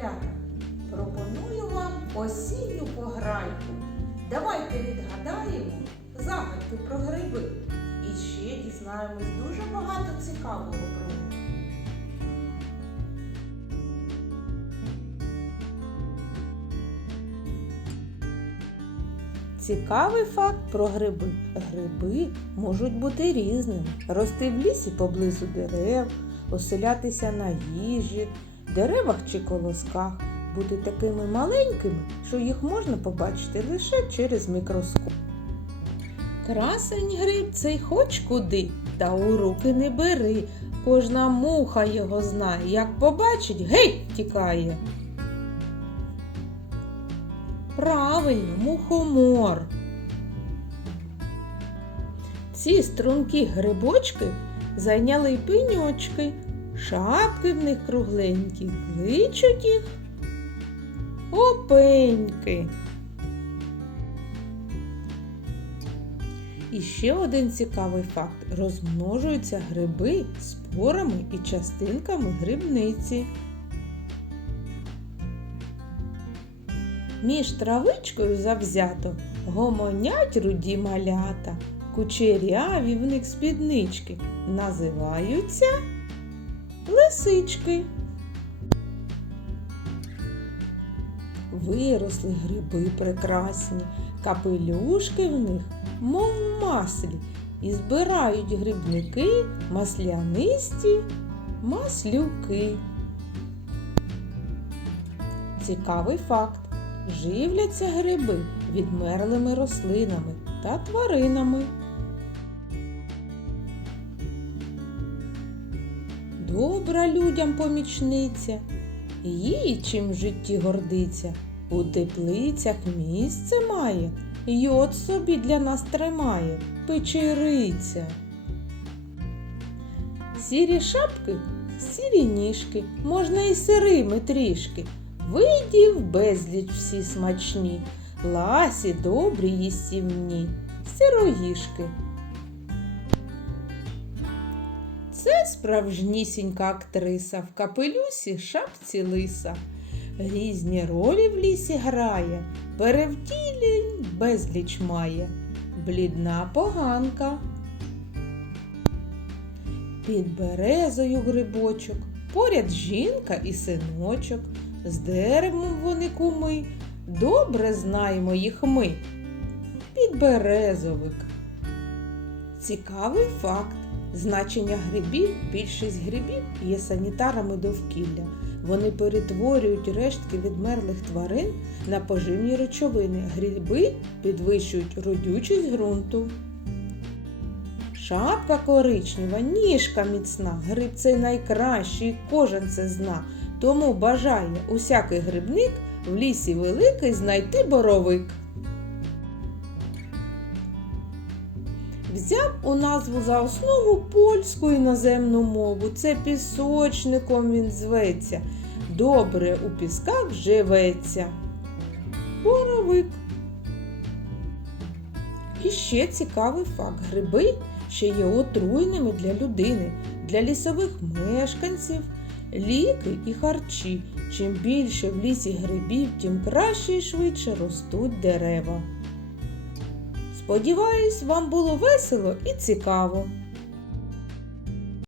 Малята! Пропоную вам осінню пограйку. Давайте відгадаємо загадки про гриби. І ще дізнаємось дуже багато цікавого про них. Цікавий факт про гриби. Гриби можуть бути різними, рости в лісі поблизу дерев, оселятися на їжі, деревах чи колосках, бути такими маленькими, що їх можна побачити лише через мікроскоп. Красень гриб цей хоч куди, та у руки не бери. Кожна муха його знає, як побачить, геть тікає. Правильно, мухомор. Ці стрункі грибочки зайняли пеньочки, шапки в них кругленькі, кличуть їх опеньки. І ще один цікавий факт: розмножуються гриби спорами і частинками грибниці. Між травичкою завзято гомонять руді малята, кучеряві в них спіднички називаються лисички. Виросли гриби прекрасні, капелюшки в них, мов маслі, і збирають грибники маслянисті маслюки. Цікавий факт. Живляться гриби відмерлими рослинами та тваринами. Добра людям помічниця, їй чим в житті гордиться, у теплицях місце має, йод собі для нас тримає, печериця. Сірі шапки, сірі ніжки, можна і сирими трішки. Видів безліч всі смачні, ласі добрі їстівні, сироїшки. Це справжнісінька актриса в капелюсі шапці лиса. Різні ролі в лісі грає, перевтілень безліч має, блідна поганка. Під березою грибочок, поряд жінка і синочок. З деревом вони куми, добре знаємо їх ми. Підберезовик. Цікавий факт. Значення грибів, більшість грибів є санітарами довкілля. Вони перетворюють рештки відмерлих тварин на поживні речовини. Гриби підвищують родючість ґрунту. Шапка коричнева, ніжка міцна, гриб цей найкращий, кожен це зна. Тому бажає усякий грибник в лісі великий знайти боровик. Взяв у назву за основу польську іноземну мову. Це пісочником він зветься. Добре у пісках живеться. Боровик. І ще цікавий факт. Гриби ще є отруйними для людини, для лісових мешканців, ліки і харчі. Чим більше в лісі грибів, тим краще і швидше ростуть дерева. Сподіваюсь, вам було весело і цікаво.